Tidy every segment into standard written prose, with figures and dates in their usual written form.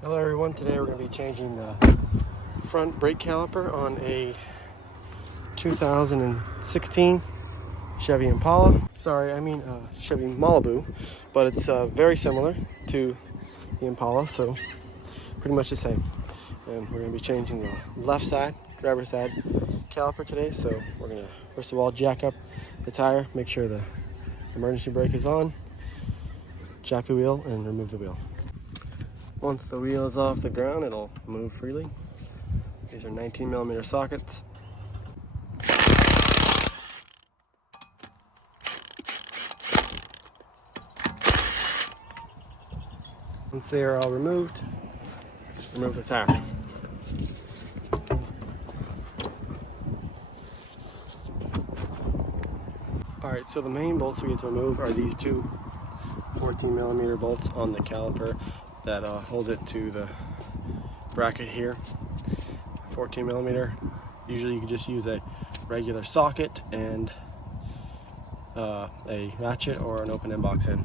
Hello everyone, today we're going to be changing the front brake caliper on a 2016 Chevy Impala. Chevy Malibu, but it's very similar to the Impala, so pretty much the same. And we're going to be changing the left side, driver's side caliper today, so we're going to first of all jack up the tire, make sure the emergency brake is on, jack the wheel and remove the wheel. Once the wheel is off the ground, it'll move freely. These are 19mm sockets. Once they are all removed, remove the tire. Alright, so the main bolts we get to remove are these two 14mm bolts on the caliper that hold it to the bracket here. 14mm. Usually you can just use a regular socket and a ratchet or an open end box end.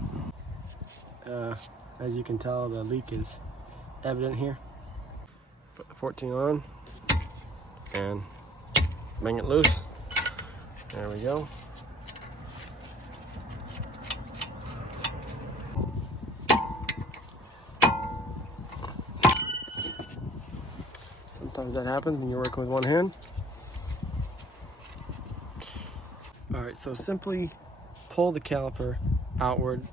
As you can tell, the leak is evident here. Put the 14 on and bang it loose. There we go. Sometimes that happens when you're working with one hand. Alright, so simply pull the caliper outward,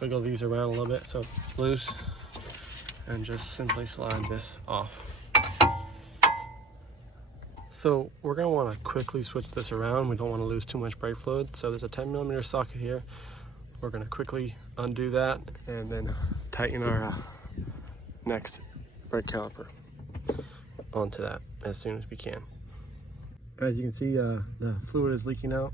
wiggle these around a little bit so it's loose, and just simply slide this off. So we're going to want to quickly switch this around. We don't want to lose too much brake fluid, so there's a 10mm socket here. We're going to quickly undo that and then tighten our next brake caliper onto that as soon as we can. As you can see, the fluid is leaking out.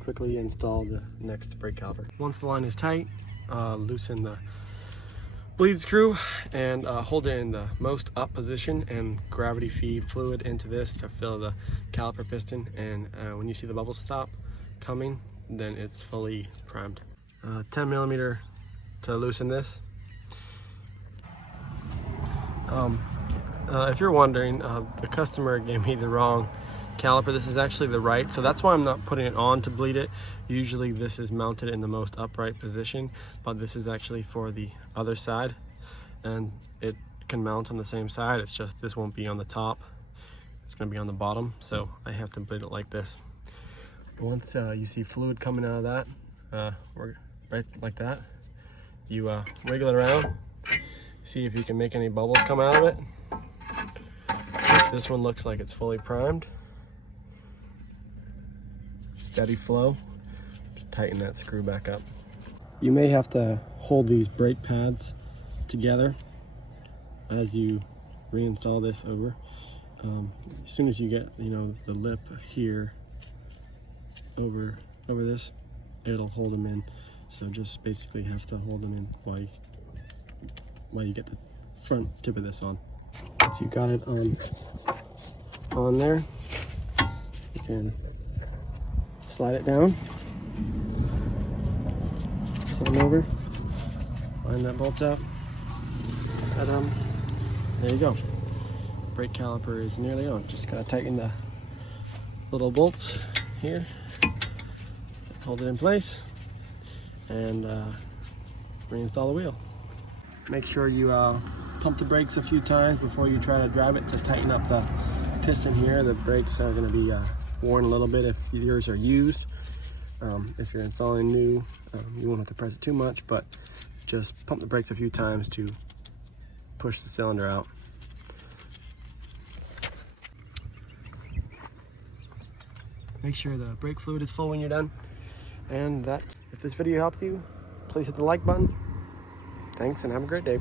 Quickly install the next brake caliper. Once the line is tight, loosen the bleed screw and hold it in the most up position and gravity feed fluid into this to fill the caliper piston, and when you see the bubbles stop coming, then it's fully primed. 10mm to loosen this. If you're wondering, the customer gave me the wrong caliper. This is actually the right, so that's why I'm not putting it on to bleed it. Usually this is mounted in the most upright position, but this is actually for the other side, and it can mount on the same side. It's just this won't be on the top, it's going to be on the bottom, so I have to bleed it like this. Once you see fluid coming out of that, right like that, you wiggle it around, see if you can make any bubbles come out of it. This one looks like it's fully primed. Steady flow. Tighten that screw back up. You may have to hold these brake pads together as you reinstall this over. As soon as you get, the lip here over this, it'll hold them in. So just basically have to hold them in while you get the front tip of this on. Once you got it on there, you can slide it down, slide it over, line that bolt up, and there you go. Brake caliper is nearly on. Just gotta tighten the little bolts here, hold it in place, and reinstall the wheel. Make sure you pump the brakes a few times before you try to drive it to tighten up the piston here. The brakes are going to be worn a little bit if yours are used. If you're installing new, you won't have to press it too much, but just pump the brakes a few times to push the cylinder out. Make sure the brake fluid is full when you're done. And if this video helped you, please hit the like button. Thanks and have a great day.